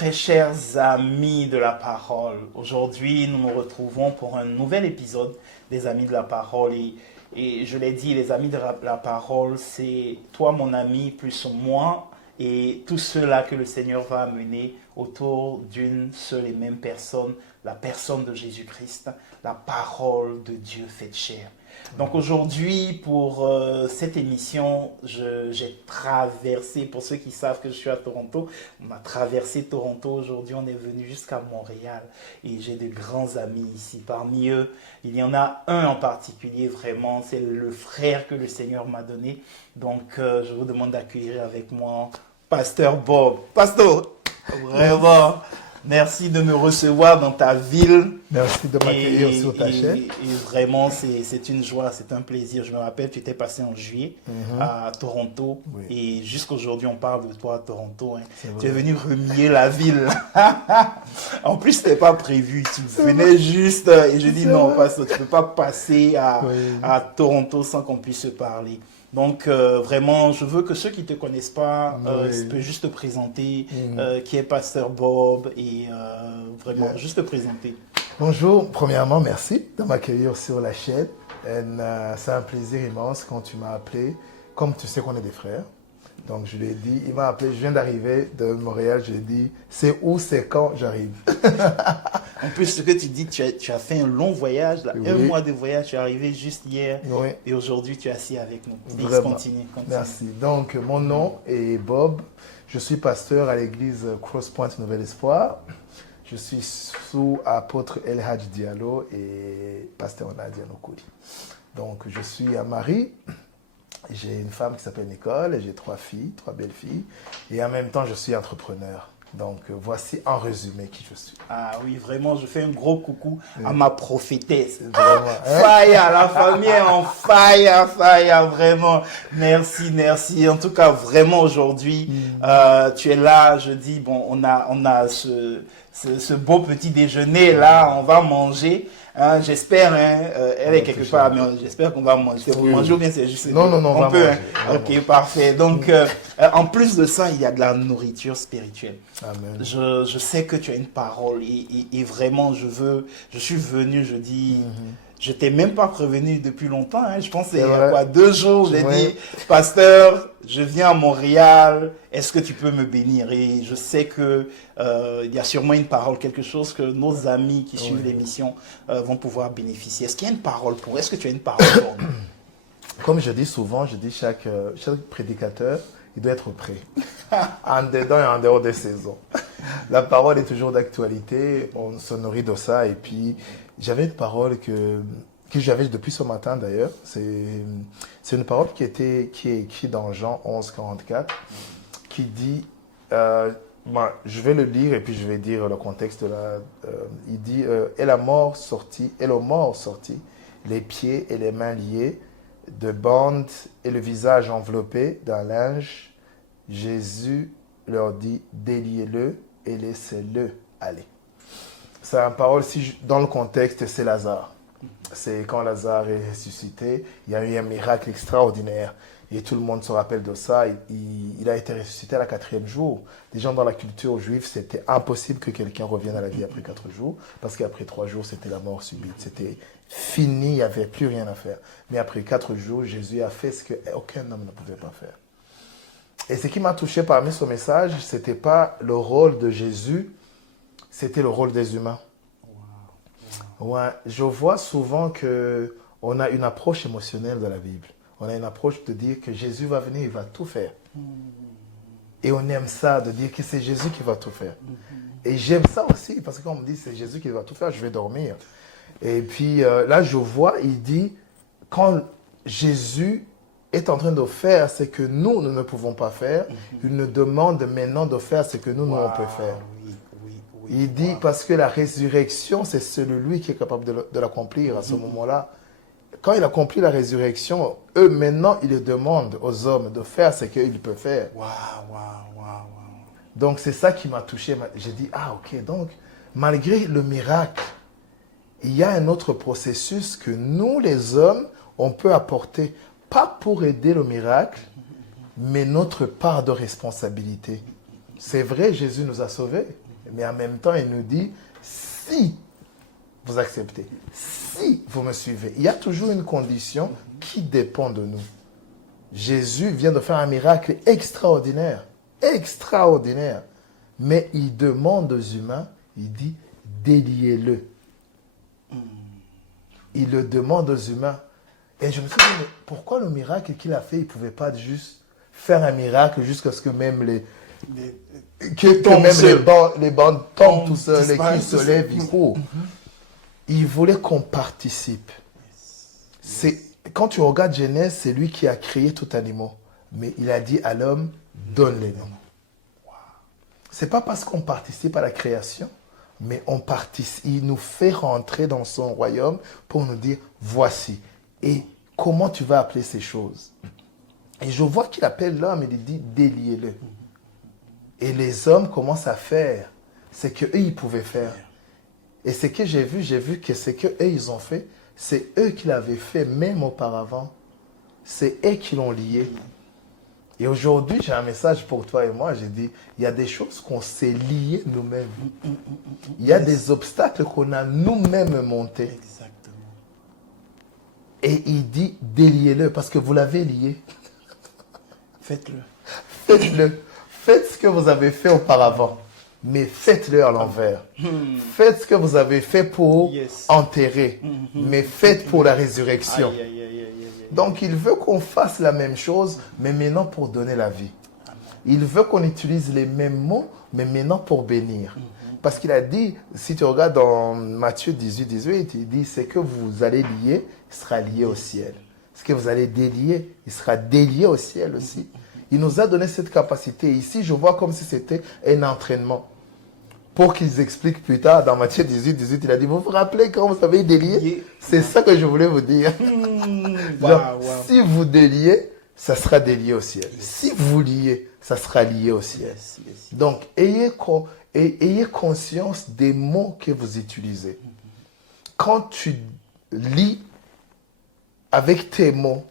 très chers amis de la parole. Aujourd'hui, nous nous retrouvons pour un nouvel épisode des Amis de la parole. Et je l'ai dit, les Amis de la parole, c'est toi, mon ami, plus moi et tous ceux-là que le Seigneur va amener autour d'une seule et même personne, la personne de Jésus-Christ, la parole de Dieu faite chair. Donc aujourd'hui, pour cette émission, j'ai traversé, pour ceux qui savent que je suis à Toronto, on a traversé Toronto aujourd'hui, on est venu jusqu'à Montréal et j'ai de grands amis ici. Parmi eux, il y en a un en particulier vraiment, c'est le frère que le Seigneur m'a donné. Donc je vous demande d'accueillir avec moi Pasteur Bob. Pasteur, vraiment, merci de me recevoir dans ta ville. Merci de m'accueillir sur ta chaîne. Et vraiment, c'est une joie, c'est un plaisir. Je me rappelle, tu étais passé en juillet à Toronto. Oui. Et jusqu'aujourd'hui, on parle de toi à Toronto. Hein. Tu es venu remuer la ville. En plus, ce n'était pas prévu. Tu venais juste. Et je dis non, Pasteur, tu ne peux pas passer à Toronto sans qu'on puisse se parler. Donc, vraiment, je veux que ceux qui ne te connaissent pas peuvent juste te présenter, qui est Pasteur Bob, et vraiment, juste te présenter. Bonjour, premièrement, merci de m'accueillir sur la chaîne. C'est un plaisir immense quand tu m'as appelé. Comme tu sais qu'on est des frères, donc je lui ai dit, il m'a appelé, je viens d'arriver de Montréal, je lui ai dit, c'est où, c'est quand j'arrive. En plus, ce que tu dis, tu as fait un long voyage, là, un mois de voyage, tu es arrivé juste hier, et aujourd'hui tu es assis avec nous. Continue. Merci. Donc, mon nom est Bob, je suis pasteur à l'église Cross Point Nouvel Espoir. Je suis sous apôtre El Hadj Diallo et pasteur Nadia Nokoli. Donc, je suis à Marie. J'ai une femme qui s'appelle Nicole et j'ai 3 filles, 3 belles filles. Et en même temps, je suis entrepreneur. Donc, voici en résumé qui je suis. Ah oui, vraiment, je fais un gros coucou à ma prophétesse. Vraiment. La famille est en fire, vraiment. Merci. En tout cas, vraiment, aujourd'hui, tu es là. Je dis, bon, on a ce beau petit déjeuner là, on va manger. Hein, j'espère, elle est quelque part, mais j'espère qu'on va manger. C'est pour manger ou bien c'est juste... Non, on peut. Manger, ok, parfait. Donc, en plus de ça, il y a de la nourriture spirituelle. Amen. Je sais que tu as une parole et vraiment, je suis venu, je dis... Je t'ai même pas prévenu depuis longtemps. Hein. Je pense qu'il y a 2 jours, j'ai dit, Pasteur, je viens à Montréal, est-ce que tu peux me bénir? Et je sais que il y a sûrement une parole, quelque chose que nos amis qui suivent l'émission vont pouvoir bénéficier. Est-ce qu'il y a une parole pour nous? Est-ce que tu as une parole pour nous? Comme je dis souvent, je dis chaque prédicateur, il doit être prêt. En dedans et en dehors des saisons. La parole est toujours d'actualité, on se nourrit de ça. Et puis, j'avais une parole que j'avais depuis ce matin d'ailleurs. C'est une parole qui est écrite dans Jean 11, 44, qui dit, je vais le lire et puis je vais dire le contexte. Il dit, et le mort sorti, les pieds et les mains liés, de bandes et le visage enveloppé d'un linge. Jésus leur dit, déliez-le et laissez-le aller. C'est une parole, dans le contexte, c'est Lazare. C'est quand Lazare est ressuscité, il y a eu un miracle extraordinaire. Et tout le monde se rappelle de ça. Il a été ressuscité à la 4e jour. Les gens dans la culture juive, c'était impossible que quelqu'un revienne à la vie après 4 jours. Parce qu'après 3 jours, c'était la mort subite. C'était fini, il n'y avait plus rien à faire. Mais après 4 jours, Jésus a fait ce qu'aucun homme ne pouvait pas faire. Et ce qui m'a touché parmi ce message, ce n'était pas le rôle de Jésus, c'était le rôle des humains. Ouais, je vois souvent qu'on a une approche émotionnelle de la Bible. On a une approche de dire que Jésus va venir, il va tout faire. Et on aime ça, de dire que c'est Jésus qui va tout faire. Et j'aime ça aussi, parce que quand on me dit c'est Jésus qui va tout faire, je vais dormir. Et puis là, je vois, il dit, quand Jésus est en train de faire ce que nous ne pouvons pas faire, il nous demande maintenant de faire ce que nous, on peut faire. Il dit, parce que la résurrection, c'est celui qui est capable de l'accomplir à ce moment-là. Quand il accomplit la résurrection, eux, maintenant, ils le demandent aux hommes de faire ce qu'ils peuvent faire. Donc, c'est ça qui m'a touché. J'ai dit, ok, donc, malgré le miracle, il y a un autre processus que nous, les hommes, on peut apporter, pas pour aider le miracle, mais notre part de responsabilité. C'est vrai, Jésus nous a sauvés. Mais en même temps, il nous dit, si vous acceptez, si vous me suivez, il y a toujours une condition qui dépend de nous. Jésus vient de faire un miracle extraordinaire, extraordinaire. Mais il demande aux humains, il dit, déliez-le. Il le demande aux humains. Et je me suis dit, mais pourquoi le miracle qu'il a fait, il ne pouvait pas juste faire un miracle jusqu'à ce que même les bandes tombent tout seuls et qu'ils se lèvent, ils courent. Il voulait qu'on participe. Quand tu regardes Genèse, c'est lui qui a créé tout animal. Mais il a dit à l'homme, donne les noms. Ce n'est pas parce qu'on participe à la création, mais il nous fait rentrer dans son royaume pour nous dire, voici. Et comment tu vas appeler ces choses? Et je vois qu'il appelle l'homme et il dit, déliez-le. Et les hommes commencent à faire ce qu'eux, ils pouvaient faire. Et ce que j'ai vu que ce qu'eux, ils ont fait, c'est eux qui l'avaient fait même auparavant. C'est eux qui l'ont lié. Et aujourd'hui, j'ai un message pour toi et moi. J'ai dit, il y a des choses qu'on s'est liées nous-mêmes. Il y a des obstacles qu'on a nous-mêmes montés. Exactement. Et il dit, déliez-le, parce que vous l'avez lié. Faites-le. Faites-le. Faites ce que vous avez fait auparavant. Mais faites-le à l'envers. Faites ce que vous avez fait pour enterrer. Mais faites pour la résurrection. Aïe, aïe, aïe, aïe, aïe. Donc, il veut qu'on fasse la même chose, mais maintenant pour donner la vie. Il veut qu'on utilise les mêmes mots, mais maintenant pour bénir. Parce qu'il a dit, si tu regardes dans Matthieu 18, il dit, ce que vous allez lier, il sera lié au ciel. Ce que vous allez délier, il sera délié au ciel aussi. Il nous a donné cette capacité. Ici, je vois comme si c'était un entraînement. Pour qu'ils expliquent plus tard, dans Matthieu 18, il a dit, vous vous rappelez quand vous avez délié? C'est ça que je voulais vous dire. Si vous déliez, ça sera délié au ciel. Si vous liez, ça sera lié au ciel. Donc, ayez conscience des mots que vous utilisez. Quand tu lis avec tes mots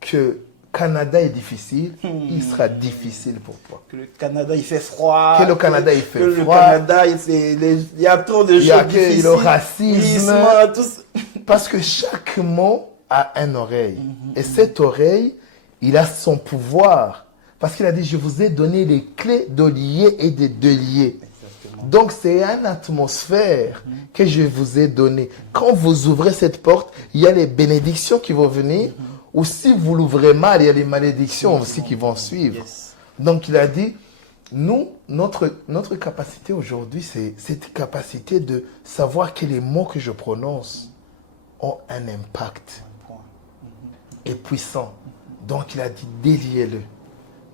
que Canada est difficile, il sera difficile pour toi. Que le Canada, il fait froid. Que le Canada, il fait froid. Le Canada, il y a trop de choses difficiles. Il y a le racisme. Parce que chaque mot a une oreille. Et cette oreille, il a son pouvoir. Parce qu'il a dit, je vous ai donné les clés de lier et de délier. Donc, c'est une atmosphère que je vous ai donnée. Quand vous ouvrez cette porte, il y a les bénédictions qui vont venir. Ou si vous l'ouvrez mal, il y a les malédictions aussi qui vont suivre. Donc, il a dit, nous, notre capacité aujourd'hui, c'est cette capacité de savoir que les mots que je prononce ont un impact et puissant. Donc, il a dit, déliez-le.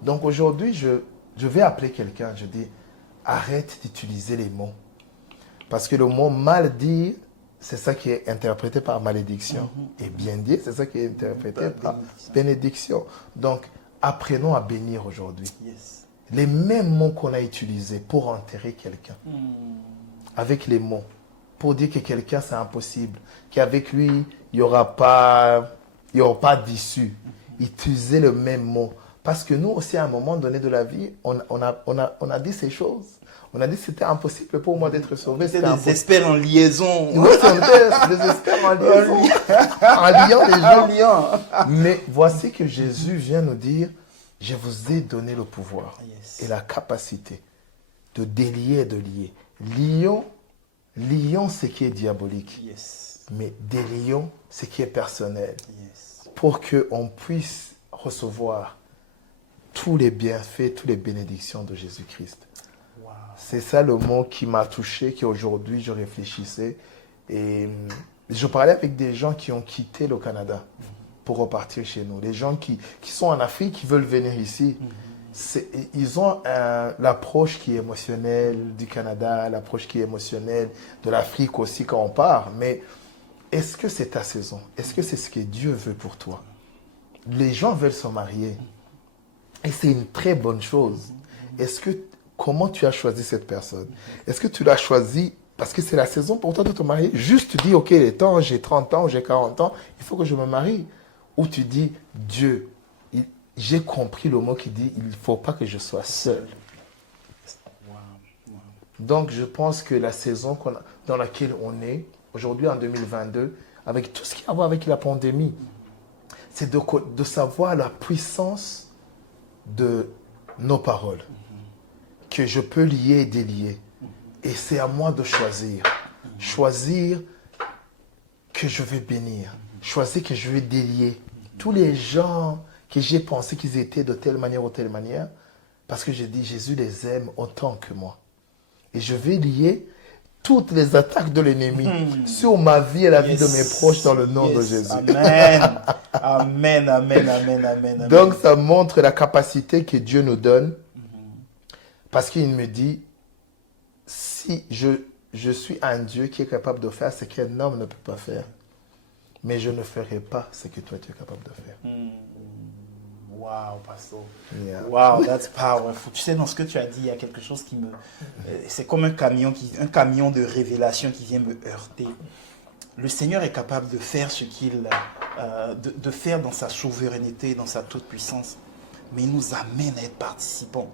Donc, aujourd'hui, je vais appeler quelqu'un. Je dis, arrête d'utiliser les mots. Parce que le mot mal dit, c'est ça qui est interprété par malédiction. Et bien dit, c'est ça qui est interprété par bénédiction. Donc, apprenons à bénir aujourd'hui. Les mêmes mots qu'on a utilisés pour enterrer quelqu'un. Avec les mots. Pour dire que quelqu'un, c'est impossible. Qu'avec lui, il n'y aura pas d'issue. Utilisez le même mot. Parce que nous aussi, à un moment donné de la vie, on a dit ces choses. On a dit que c'était impossible pour moi d'être sauvé. C'était des experts en liaison. Oui, c'était des experts en liaison. En liant les gens. Mais voici que Jésus vient nous dire, je vous ai donné le pouvoir et la capacité de délier et de lier. Lions ce qui est diabolique. Mais délions ce qui est personnel. Pour qu'on puisse recevoir tous les bienfaits, toutes les bénédictions de Jésus-Christ. C'est ça le mot qui m'a touché, qu'aujourd'hui je réfléchissais. Et je parlais avec des gens qui ont quitté le Canada pour repartir chez nous. Des gens qui sont en Afrique, qui veulent venir ici. Ils ont l'approche qui est émotionnelle du Canada, l'approche qui est émotionnelle de l'Afrique aussi quand on part. Mais est-ce que c'est ta saison? Est-ce que c'est ce que Dieu veut pour toi? Les gens veulent se marier. Et c'est une très bonne chose. Comment tu as choisi cette personne? Est-ce que tu l'as choisi parce que c'est la saison pour toi de te marier? Juste tu dis, ok, les temps, j'ai 30 ans, j'ai 40 ans, il faut que je me marie. Ou tu dis, Dieu, j'ai compris le mot qui dit, il ne faut pas que je sois seul. Donc, je pense que la saison dans laquelle on est, aujourd'hui en 2022, avec tout ce qui a à voir avec la pandémie, c'est de savoir la puissance de nos paroles, que je peux lier et délier. Et c'est à moi de choisir. Choisir que je vais bénir. Choisir que je vais délier. Tous les gens que j'ai pensé qu'ils étaient de telle manière ou telle manière, parce que j'ai dit, Jésus les aime autant que moi. Et je vais lier toutes les attaques de l'ennemi sur ma vie et la vie de mes proches dans le nom de Jésus. Amen. Amen, amen, amen, amen. Donc, ça montre la capacité que Dieu nous donne. Parce qu'il me dit, si je suis un Dieu qui est capable de faire ce qu'un homme ne peut pas faire, mais je ne ferai pas ce que toi tu es capable de faire. Wow, pasteur. Yeah. Wow, that's powerful. Tu sais, dans ce que tu as dit, il y a quelque chose qui me... c'est comme un camion de révélation qui vient me heurter. Le Seigneur est capable de faire ce qu'il... de faire dans sa souveraineté, dans sa toute-puissance. Mais il nous amène à être participants.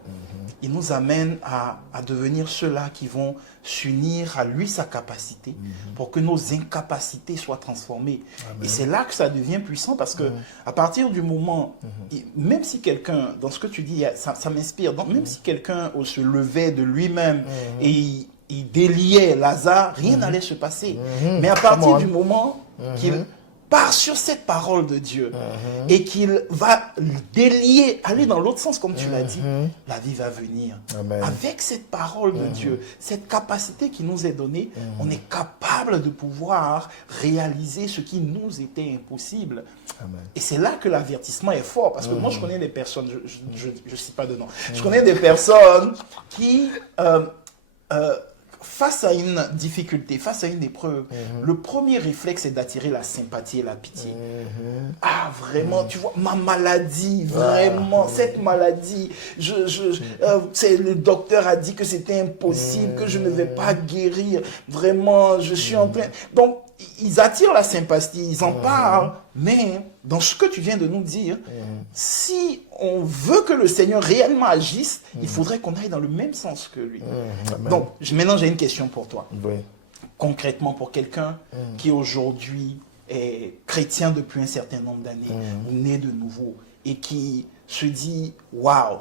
Il nous amène à devenir ceux-là qui vont s'unir à lui, sa capacité, pour que nos incapacités soient transformées. Amen. Et c'est là que ça devient puissant, parce que à partir du moment, même si quelqu'un, dans ce que tu dis, ça m'inspire, donc même si quelqu'un se levait de lui-même et il déliait Lazare, rien n'allait se passer. Mais à partir du moment qu'il part sur cette parole de Dieu et qu'il va délier, aller dans l'autre sens, comme tu l'as dit, la vie va venir. Amen. Avec cette parole de Dieu, cette capacité qui nous est donnée, on est capable de pouvoir réaliser ce qui nous était impossible. Amen. Et c'est là que l'avertissement est fort, parce que moi je connais des personnes, je ne cite pas de nom, je connais des personnes qui... face à une difficulté, face à une épreuve, le premier réflexe est d'attirer la sympathie et la pitié. Ah, vraiment, tu vois, ma maladie, vraiment, cette maladie, le docteur a dit que c'était impossible, que je ne vais pas guérir. Vraiment, je suis en train... Donc, ils attirent la sympathie, ils en parlent, mais dans ce que tu viens de nous dire, si on veut que le Seigneur réellement agisse, il faudrait qu'on aille dans le même sens que lui. Donc, maintenant j'ai une question pour toi. Oui. Concrètement, pour quelqu'un qui aujourd'hui est chrétien depuis un certain nombre d'années, ou né de nouveau, et qui se dit, waouh,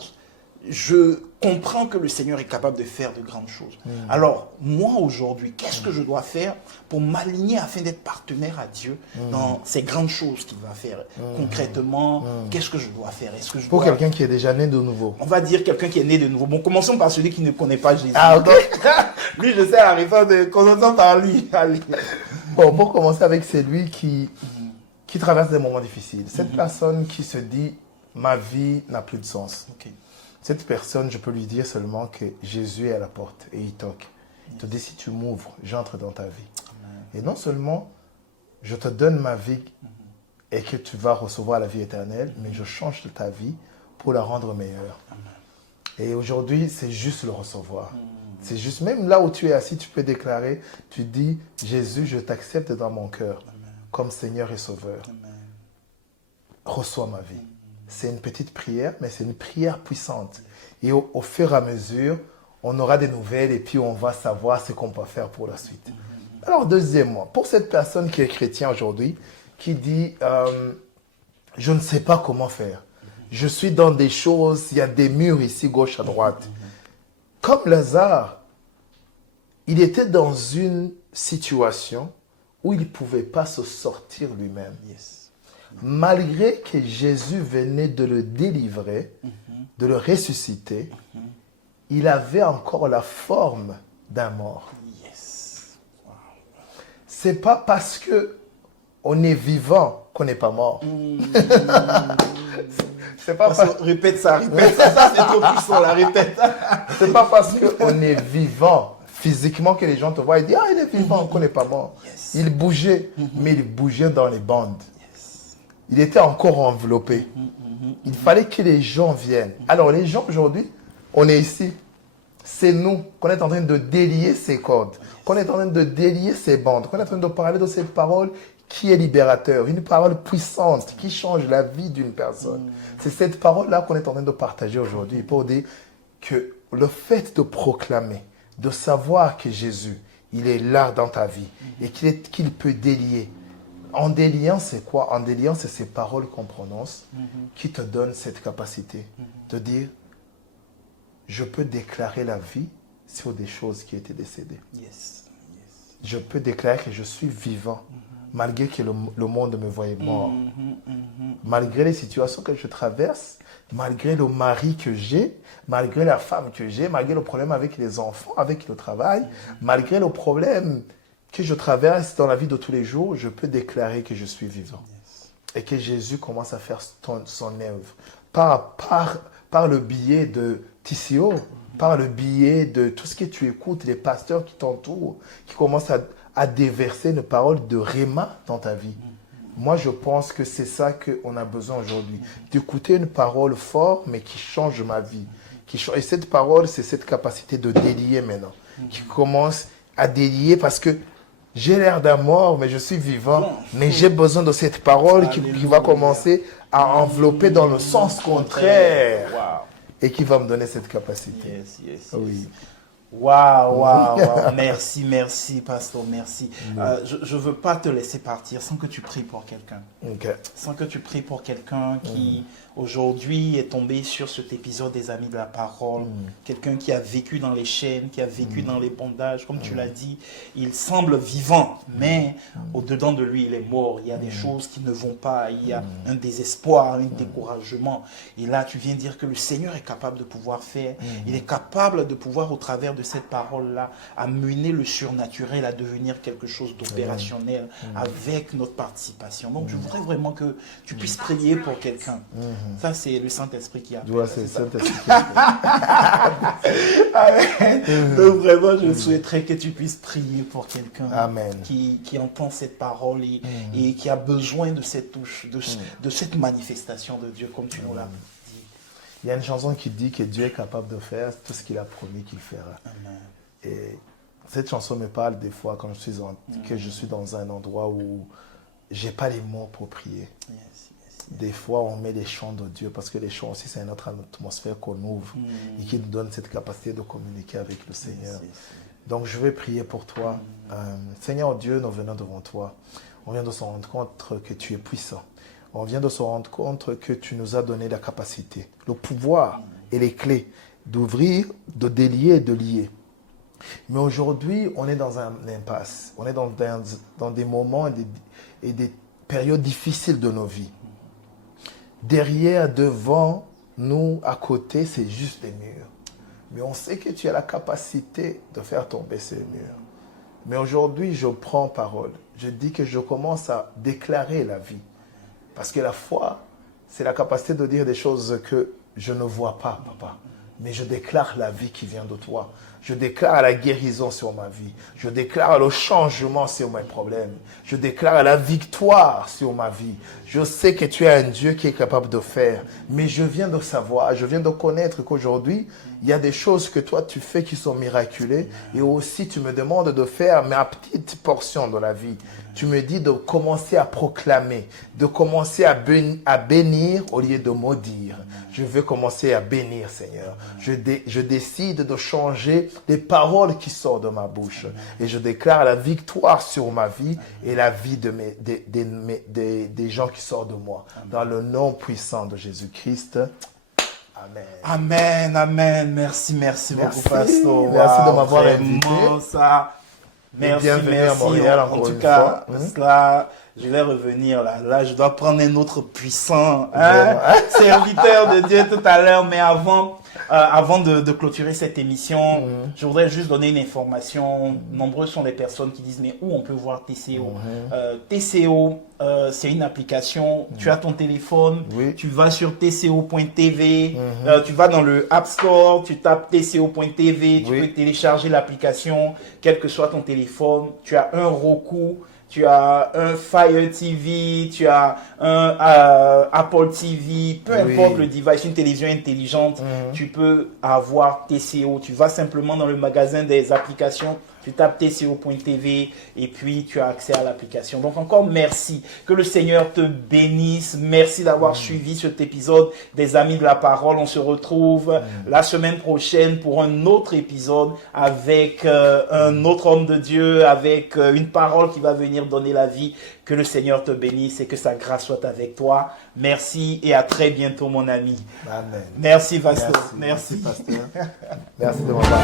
je comprends que le Seigneur est capable de faire de grandes choses. Alors, moi aujourd'hui, qu'est-ce que je dois faire pour m'aligner afin d'être partenaire à Dieu dans ces grandes choses qu'il va faire? Concrètement, qu'est-ce que je dois faire? Est-ce que je pour quelqu'un qui est déjà né de nouveau. On va dire quelqu'un qui est né de nouveau. Bon, commençons par celui qui ne connaît pas Jésus. Ah, ok. Lui, je sais, arrivant de... Commençons par lui. Bon, pour commencer avec celui qui traverse des moments difficiles. Cette personne qui se dit, ma vie n'a plus de sens. Okay. Cette personne, je peux lui dire seulement que Jésus est à la porte et il toque. Il te dit, si tu m'ouvres, j'entre dans ta vie. Amen. Et non seulement je te donne ma vie et que tu vas recevoir la vie éternelle, mais je change ta vie pour la rendre meilleure. Amen. Et aujourd'hui, c'est juste le recevoir. C'est juste, même là où tu es assis, tu peux déclarer, tu dis, Jésus, je t'accepte dans mon cœur comme Seigneur et Sauveur. Amen. Reçois ma vie. C'est une petite prière, mais c'est une prière puissante. Et au fur et à mesure, on aura des nouvelles et puis on va savoir ce qu'on peut faire pour la suite. Alors, deuxièmement, pour cette personne qui est chrétien aujourd'hui, qui dit, je ne sais pas comment faire. Je suis dans des choses, il y a des murs ici, gauche à droite. Comme Lazare, il était dans une situation où il ne pouvait pas se sortir lui-même. Yes. Malgré que Jésus venait de le délivrer, de le ressusciter, il avait encore la forme d'un mort. Yes. Wow. C'est pas parce que on est vivant qu'on n'est pas mort. C'est pas parce... Répète ça, ça c'est trop puissant, la répète. C'est pas parce qu'on est vivant physiquement que les gens te voient et disent, ah, il est vivant, qu'on n'est pas mort. Yes. Il bougeait, mais il bougeait dans les bandes. Il était encore enveloppé. Il fallait que les gens viennent. Alors, les gens, aujourd'hui, on est ici. C'est nous qu'on est en train de délier ces cordes, qu'on est en train de délier ces bandes, qu'on est en train de parler de cette parole qui est libérateur, une parole puissante qui change la vie d'une personne. C'est cette parole-là qu'on est en train de partager aujourd'hui pour dire que le fait de proclamer, de savoir que Jésus, il est là dans ta vie et qu'il peut délier. En déliant, c'est quoi? En déliant, c'est ces paroles qu'on prononce qui te donnent cette capacité de dire, je peux déclarer la vie sur des choses qui étaient décédées. Yes. Je peux déclarer que je suis vivant, malgré que le monde me voyait mort. Malgré les situations que je traverse, malgré le mari que j'ai, malgré la femme que j'ai, malgré le problème avec les enfants, avec le travail, malgré le problème que je traverse dans la vie de tous les jours, je peux déclarer que je suis vivant. Et que Jésus commence à faire son œuvre. Par le biais de TCO, par le biais de tout ce que tu écoutes, les pasteurs qui t'entourent, qui commencent à déverser une parole de Réma dans ta vie. Moi, je pense que c'est ça qu'on a besoin aujourd'hui. D'écouter une parole forte, mais qui change ma vie. Et cette parole, c'est cette capacité de délier maintenant. Qui commence à délier parce que j'ai l'air d'un mort, mais je suis vivant. Mais j'ai besoin de cette parole qui va commencer à envelopper dans le sens contraire. Et qui va me donner cette capacité. Yes. Oui. Waouh. Merci, pasteur, merci. Je ne veux pas te laisser partir sans que tu pries pour quelqu'un. Okay. Sans que tu pries pour quelqu'un qui, aujourd'hui, est tombé sur cet épisode des Amis de la Parole. Quelqu'un qui a vécu dans les chaînes, qui a vécu dans les bondages. Comme tu l'as dit, il semble vivant, mais au-dedans de lui, il est mort. Il y a des choses qui ne vont pas. Il y a un désespoir, un découragement. Et là, tu viens dire que le Seigneur est capable de pouvoir faire. Il est capable de pouvoir, au travers de cette parole-là, amener le surnaturel à devenir quelque chose d'opérationnel avec notre participation. Donc, je voudrais vraiment que tu puisses prier pour quelqu'un. Ça, c'est le Saint-Esprit qui a. Ouais, c'est le Saint-Esprit qui a. Donc, vraiment, je souhaiterais que tu puisses prier pour quelqu'un qui entend cette parole et qui a besoin de cette touche, de cette manifestation de Dieu, comme tu nous l'as dit. Il y a une chanson qui dit que Dieu est capable de faire tout ce qu'il a promis qu'il fera. Amen. Et cette chanson me parle des fois quand que je suis dans un endroit où je n'ai pas les mots pour prier. Des fois, on met les chants de Dieu parce que les chants aussi, c'est une autre atmosphère qu'on ouvre et qui nous donne cette capacité de communiquer avec le Seigneur. Donc, je vais prier pour toi. Seigneur Dieu, nous venons devant toi. On vient de se rendre compte que tu es puissant. On vient de se rendre compte que tu nous as donné la capacité, le pouvoir et les clés d'ouvrir, de délier et de lier. Mais aujourd'hui, on est dans un impasse. On est dans des moments et des périodes difficiles de nos vies. Derrière, devant, nous, à côté, c'est juste des murs. Mais on sait que tu as la capacité de faire tomber ces murs. Mais aujourd'hui, je prends parole. Je dis que je commence à déclarer la vie. Parce que la foi, c'est la capacité de dire des choses que je ne vois pas, papa. Mais je déclare la vie qui vient de toi. Je déclare la guérison sur ma vie. Je déclare le changement sur mes problèmes. Je déclare la victoire sur ma vie. Je sais que tu es un Dieu qui est capable de faire. Mais je viens de savoir, je viens de connaître qu'aujourd'hui, il y a des choses que toi tu fais qui sont miraculeuses. Et aussi, tu me demandes de faire ma petite portion de la vie. Tu me dis de commencer à proclamer, de commencer à bénir au lieu de maudire. Je veux commencer à bénir, Seigneur. Je décide de changer les paroles qui sortent de ma bouche. Et je déclare la victoire sur ma vie et la vie des gens qui sortent de moi. Dans le nom puissant de Jésus-Christ. Amen. Amen. Merci beaucoup, pasteur. Merci de m'avoir invité. Merci. À Montréal, en tout cas, cela, je vais revenir là. Je dois prendre un autre puissant serviteur de Dieu tout à l'heure. Mais avant de clôturer cette émission, je voudrais juste donner une information. Nombreuses sont les personnes qui disent, mais où on peut voir TCO? TCO, c'est une application. Tu as ton téléphone, tu vas sur tco.tv, tu vas dans le App Store, tu tapes tco.tv, tu peux télécharger l'application, quel que soit ton téléphone. Tu as un Roku, tu as un Fire TV, tu as un Apple TV, peu importe le device, une télévision intelligente, tu peux avoir TCO. Tu vas simplement dans le magasin des applications, Tu tapes tco.tv et puis tu as accès à l'application. Donc encore merci. Que le Seigneur te bénisse. Merci d'avoir suivi cet épisode des Amis de la Parole. On se retrouve la semaine prochaine pour un autre épisode avec un autre homme de Dieu, avec une parole qui va venir donner la vie. Que le Seigneur te bénisse et que sa grâce soit avec toi. Merci et à très bientôt, mon ami. Amen. Merci, pasteur. Merci, pasteur. Merci de m'avoir.